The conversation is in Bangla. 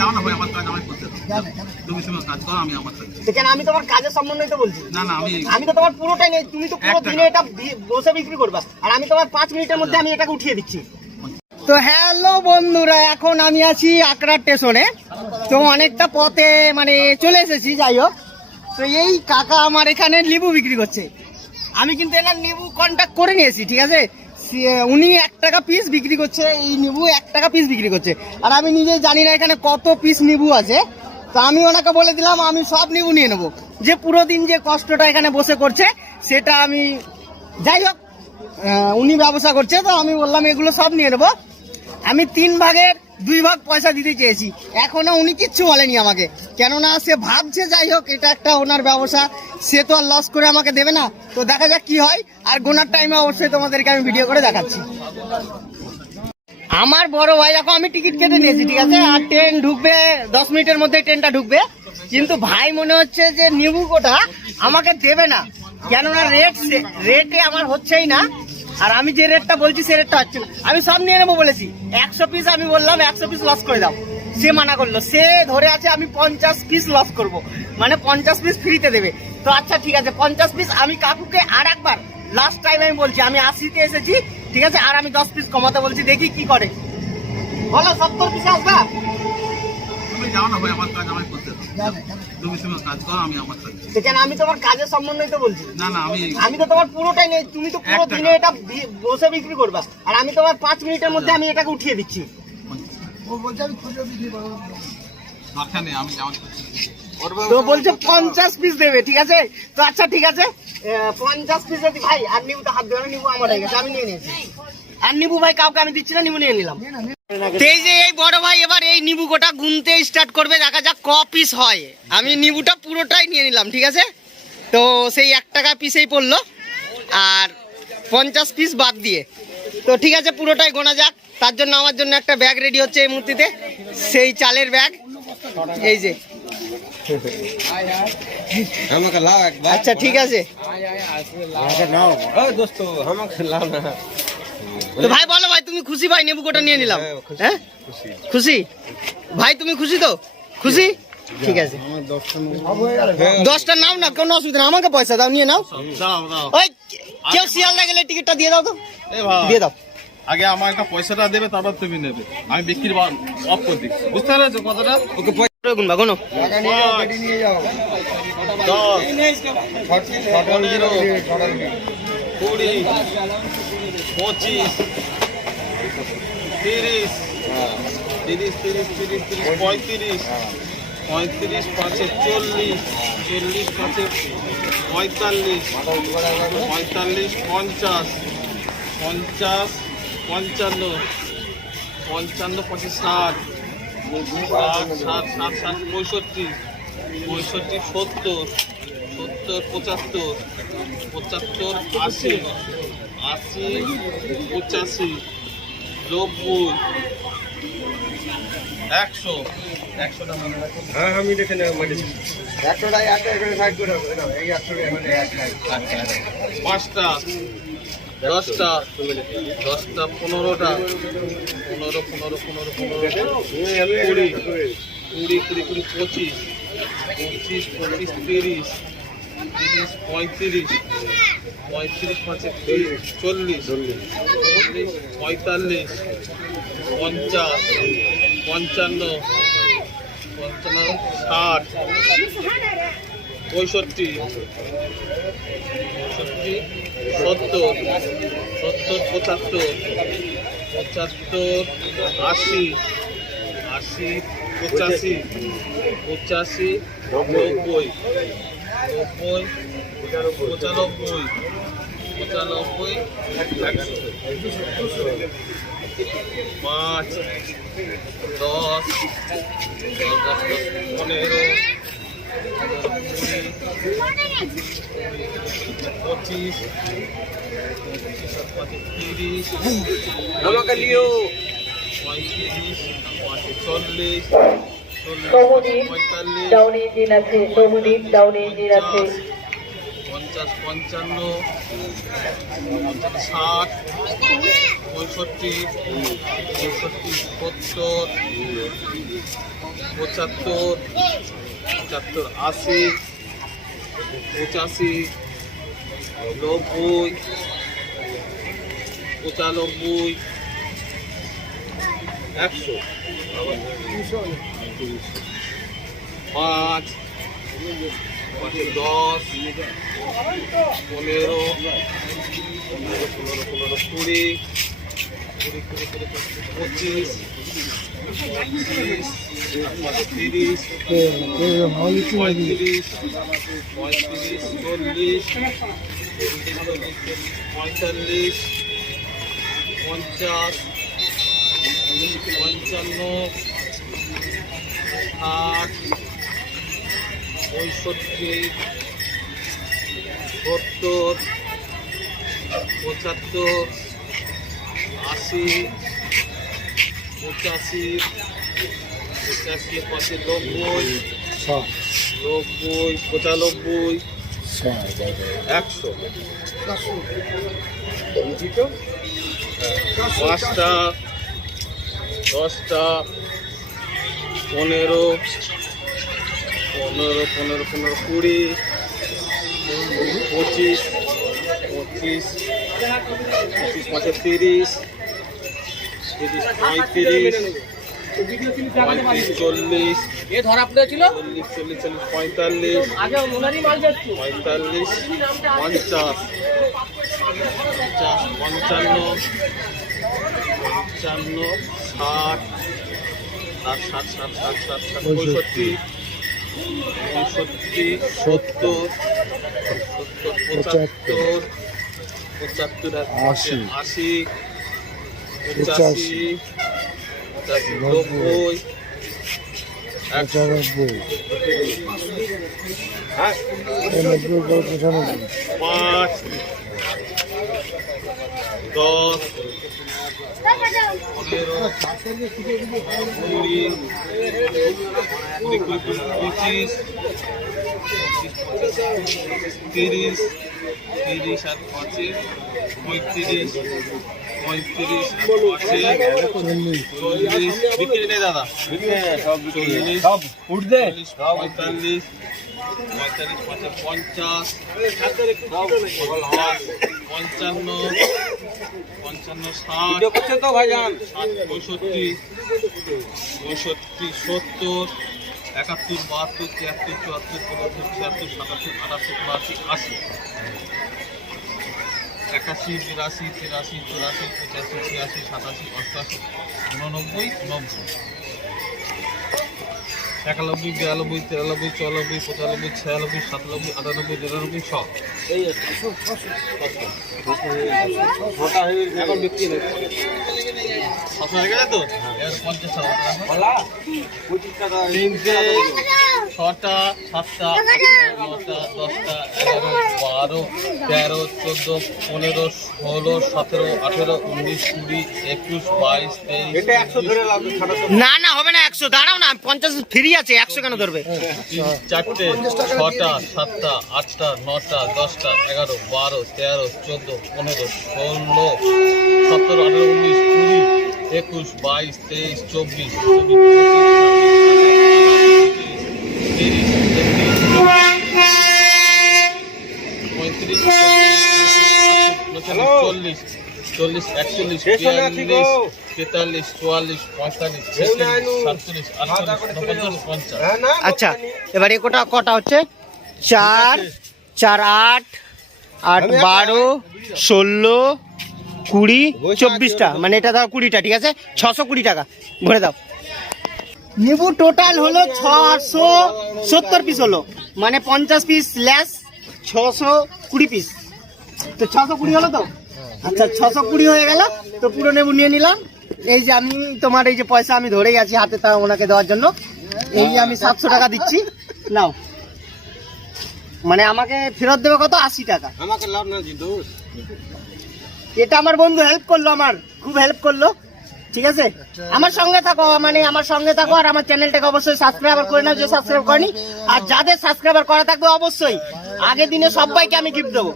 যাও না ভাই আমার কাজ আমি করতে দাও। তুমি তুমি কাজ করো আমি আমার কাজ সেখানে আমি তোমার কাজের সম্বন্ধে তো বলছি। না না আমি আমি তো তোমার পুরোটাই নেই তুমি তো পুরো দিনে এটা বসে বিক্রি করবা। আর আমি তোমার পাঁচ মিনিটের মধ্যে আমি এটাকে উঠিয়ে দিচ্ছি। তো হ্যালো বন্ধুরা এখন আমি আছি আকরা স্টেশনে। তো অনেকটা পথে মানে চলে এসেছি যাই হোক। তো এই কাকা আমার এখানে লেবু বিক্রি করছে। আমি কিন্তু এনার লেবু কন্ট্যাক্ট করে নিয়েছি ঠিক আছে? উনি এক টাকা পিস বিক্রি করছে, এই নিবু এক টাকা পিস বিক্রি করছে। আর আমি নিজে জানি না এখানে কত পিস নিবু আছে। তো আমি ওনাকে বলে দিলাম, আমি সব নিবু নিয়ে নেব। যে পুরো দিন যে কষ্টটা এখানে বসে করছে, সেটা আমি যাই হোক উনি ব্যবসা করছে, তো আমি বললাম এগুলো সব নিয়ে নেব। আমি তিন ভাগের দুই ভাগ পয়সা দিতে চেয়েছি। এখনও উনি কিচ্ছু বলেনি আমাকে। কেননা সে ভাবছে যাই হোক, এটা একটা ওনার ব্যবসা। সে তো আর লস করে আমাকে দেবে না। তো দেখা যাক কি হয়। আর গোনার টাইমে অবশ্যই তোমাদেরকে আমি ভিডিও করে দেখাচ্ছি। আমার বড় ভাই, দেখো, আমি টিকিট কেটে নিয়েছি, ঠিক আছে? আর ট্রেন ঢুকবে, দশ মিনিটের মধ্যে ট্রেনটা ঢুকবে। কিন্তু ভাই মনে হচ্ছে যে নিবুকোটা আমাকে দেবে না। কেননা রেট রেটে আমার হচ্ছেই না। আর আমি যে রেটটা বলছি সে রেটটা হচ্ছে না। আমি সব নিয়ে নেব বলেছি, একশো পিস আমি বললাম, একশো পিস লস করে দাও। সে মানা করল, সে ধরে আছে আমি পঞ্চাশ পিস লস করব। মানে পঞ্চাশ পিস ফ্রিতে দেবে। তো আচ্ছা ঠিক আছে, পঞ্চাশ পিস আমি কাকুকে আর একবার লাস্ট টাইম আমি বলছি, আমি আশিতে এসেছি, ঠিক আছে, আর আমি দশ পিস কমাতে বলছি, দেখি কি করে। বলো, সত্তর পিস আসবা? তুমি যাও না ভাই, আমার কাজ। তুমি তুমি কাজ করো আমি আমার কাজ সেখানে আমি তোমার কাজের সম্বন্ধেই তো বলছি। না না আমি আমি তো তোমার পুরোটাই নেই তুমি তো পুরো দিনে এটা বসে বিক্রি করবা। আর আমি তোমার পাঁচ মিনিটের মধ্যে আমি এটাকে উঠিয়ে দিচ্ছি। দরকার নেই আমি যাওয়ার তো বলছে পঞ্চাশ পিস দেবে ঠিক আছে? তো আচ্ছা ঠিক আছে। পঞ্চাশ পিস যদি ভাই আর নিবু তো হাত দেবে না নিবু আমার হয়ে গেছে আমি নিয়ে নিয়েছি। আর নিবু ভাই কাউকে আমি দিচ্ছি না নিবু নিয়ে নিলাম। এই যে এই বড় ভাই এবার এই নিবু গোটা গুনতে স্টার্ট করবে দেখা যাক ক পিস হয়। আমি নিবুটা পুরোটাই নিয়ে নিলাম ঠিক আছে? তো সেই এক টাকা পিসেই পড়ল আর পঞ্চাশ পিস বাদ দিয়ে। তো ঠিক আছে পুরোটাই গোনা যাক। তার জন্য আমার জন্য একটা ব্যাগ রেডি হচ্ছে এই মূর্তিতে সেই চালের ব্যাগ এই যে। আচ্ছা ঠিক আছে। তো ভাই বলো ভাই তুমি খুশি ভাই? নেবু কোটা নিয়ে নিলাম। হ্যাঁ, খুশি। হ্যাঁ? খুশি। ভাই তুমি খুশি তো? খুশি? ঠিক আছে। আমার দশটা দশটা নাও না কোনো অসুবিধা নেই। আমাকে পয়সা দাও নিয়ে নাও। দাও দাও ওই কেউ শিয়ালদা গেলে টিকিটটা দিয়ে দাও তো। ভাই। দিয়ে দাও। আগে আমার একটা পয়সাটা দেবে তারপর তুমি নেবে। আমি বিক্রির অফ করে দিচ্ছি। বুঝতে পেরেছ কতটা ওকে পয়সা গুনবা কোনো দশ। পনেরো কুড়ি। পঁচিশ, তিরিশ তিরিশ তিরিশ তিরিশ তিরিশ, পঁয়ত্রিশ পঁয়ত্রিশ, পাঁচে চল্লিশ চল্লিশ, পাঁচে পঁয়তাল্লিশ পঁয়তাল্লিশ, পঞ্চাশ পঞ্চাশ, পঞ্চান্ন পঞ্চান্ন পাঁচে ষাট ষাট ষাট ষাট ষাট, পঁয়ষট্টি পঁয়ষট্টি, সত্তর সত্তর, পঁচাত্তর পঁচাত্তর, আশি আশি পঁচাশি নব্বই একশো। একশোটা মনে রাখো। হ্যাঁ আমি দেখে নেব মানে একশোটা একটা এখানে সাইড করে হবে না এই একশোটা এখানে পাঁচটা। দশটা। দশটা পনেরোটা। পনেরো পনেরো পনেরো পনেরো। কুড়ি। কুড়ি কুড়ি কুড়ি পঁচিশ। পঁচিশ পঁচিশ তিরিশ। তিরিশ, পঁয়ত্রিশ পঁয়ত্রিশ পাঁচে তিরিশ, চল্লিশ, পঁয়তাল্লিশ, পঞ্চাশ, পঞ্চান্ন পঞ্চান্ন, ষাট, পঁয়ষট্টি পঁয়ষট্টি, সত্তর সত্তর, পঁচাত্তর পঁচাত্তর, আশি আশি, পঁচাশি পঁচাশি, নব্বই নব্বই পঁচানব্বই পঁচানব্বই একশো। পাঁচ দশ দশ পনেরো পঁচিশ পঁচিশ পাঁচে তিরিশ আমাকে নিও পঁয়ত্রিশ চল্লিশ পঁয়তাল্লিশ ডাউন ইঞ্জিন আছে সৌমদ্বীপ ডাউন ইঞ্জিন আছে। পঞ্চাশ, পঞ্চান্ন ষাট, পঁয়ষট্টি পঁয়ষট্টি সত্তর, পঁচাত্তর পঁচাত্তর আশি, পঁচাশি, নব্বই, পঁচানব্বই, একশো। পাঁচ, পাঁচে দশ, পনেরো পনেরো পনেরো পনেরো, কুড়ি কুড়ি কুড়ি তিরিশ, পঁয়ত্রিশ পঁয়ত্রিশ, চল্লিশ পঁয়তাল্লিশ, পঞ্চাশ পঞ্চান্ন ষাট পঁয়ষট্টি সত্তর পঁচাত্তর আশি পঁচাশি পঁচাশি পাশে নব্বই নব্বই পঁচানব্বই একশো। পাঁচটা দশটা পনেরো পনেরো পনেরো পনেরো কুড়ি পঁচিশ পঁচিশ পঁচিশ পাঁচে তিরিশ তিরিশ পঁয়ত্রিশ পঁয়ত্রিশ চল্লিশ চল্লিশ চল্লিশ চল্লিশ পঁয়তাল্লিশ পঁয়তাল্লিশ পঞ্চাশ পঞ্চাশ পঞ্চান্ন পঞ্চান্ন ষাট ষাট ষাট ষাট ষাট ষাট ষাট পঁয়ষট্টি পঁয়ষট্টি সত্তর সত্তর পঁচাত্তর পঁচাত্তর আশি। আশি পঁচাশি পঁচাশি নব্বই হ্যাঁ পাঁচ দশ পঁচিশ তিরিশ তিরিশ আর পাঁচে পঁয়ত্রিশ পঁয়ত্রিশ আর পাঁচে চল্লিশ। বিক্রি নেই দাদা। চল্লিশ উঠবে পঁয়তাল্লিশ পঁয়তাল্লিশ পঞ্চাশ পঞ্চান্ন পঞ্চান্ন ষাট ষাট পঁয়ষট্টি পঁয়ষট্টি সত্তর একাত্তর বাহাত্তর তিয়াত্তর চুয়াত্তর পঁচাত্তর ছিয়াত্তর সাতাত্তর আটাত্তর উনআশি আশি। একাশি বিরাশি তিরাশি চুরাশি পঁচাশি ছিয়াশি সাতাশি অষ্টাশি উননব্বই নব্বই। একানব্বই বিরানব্বই তিরানব্বই চুরানব্বই পঁচানব্বই ছিয়ানব্বই সাতানব্বই আটানব্বই নিরানব্বই সব এখন বিক্রি নেই ছশো হয়ে গেছে তো? এবার পঞ্চাশ টাকা। তিনটে ছটা সাতটা আটটা নটা দশটা বারো তেরো চোদ্দ পনেরো ষোলো সতেরো আঠেরো উনিশ কুড়ি একুশ বাইশ তেইশ একশো না না হবে না একশো। দাঁড়াও না পঞ্চাশ ফ্রি আছে একশো কেন ধরবে? চারটে ছটা সাতটা আটটা নটা দশটা এগারো বারো তেরো চোদ্দ পনেরো ষোলো সতেরো আঠেরো উনিশ কুড়ি একুশ বাইশ তেইশ চব্বিশ চব্বিশ সাতাশ আঠাশ, উনত্রিশ, তিরিশ, চল্লিশ চল্লিশ একচল্লিশ বিয়াল্লিশ তেতাল্লিশ চুয়াল্লিশ পঁয়তাল্লিশ সাতচল্লিশ আটচল্লিশ পঞ্চাশ আচ্ছা এবার কটা কটা হচ্ছে চার চার আট আট বারো ষোলো কুড়ি চব্বিশটা। মানে এটা দাও কুড়িটা ঠিক আছে? ছশো কুড়ি টাকা। ভরে দাও। নেবু টোটাল হলো ছশো সত্তর পিস হলো। মানে পঞ্চাশ পিস ল্যাস ছশো কুড়ি পিস তো ছশো কুড়ি হলো তো? আচ্ছা ছশো কুড়ি হয়ে গেল। তো পুরো নেবু নিয়ে নিলাম। এই যে আমি তোমার এই যে পয়সা আমি ধরেই আছি হাতে তা ওনাকে দেওয়ার জন্য। এই যে আমি সাতশো টাকা দিচ্ছি। নাও। মানে আমাকে ফেরত দেবে কত? আশি টাকা। আমাকে লাভ না এটা আমার বন্ধু হেল্প করল আমার। খুব হেল্প করল। ঠিক আছে? আমার সঙ্গে থাকো মানে আমার সঙ্গে থাকো আর আমার চ্যানেলটাকে অবশ্যই সাবস্ক্রাইবার করে নাও যে সাবস্ক্রাইব করেনি। আর যাদের সাবস্ক্রাইবার করা থাকবে অবশ্যই। আগের দিনে সবাইকে আমি গিফট দেবো।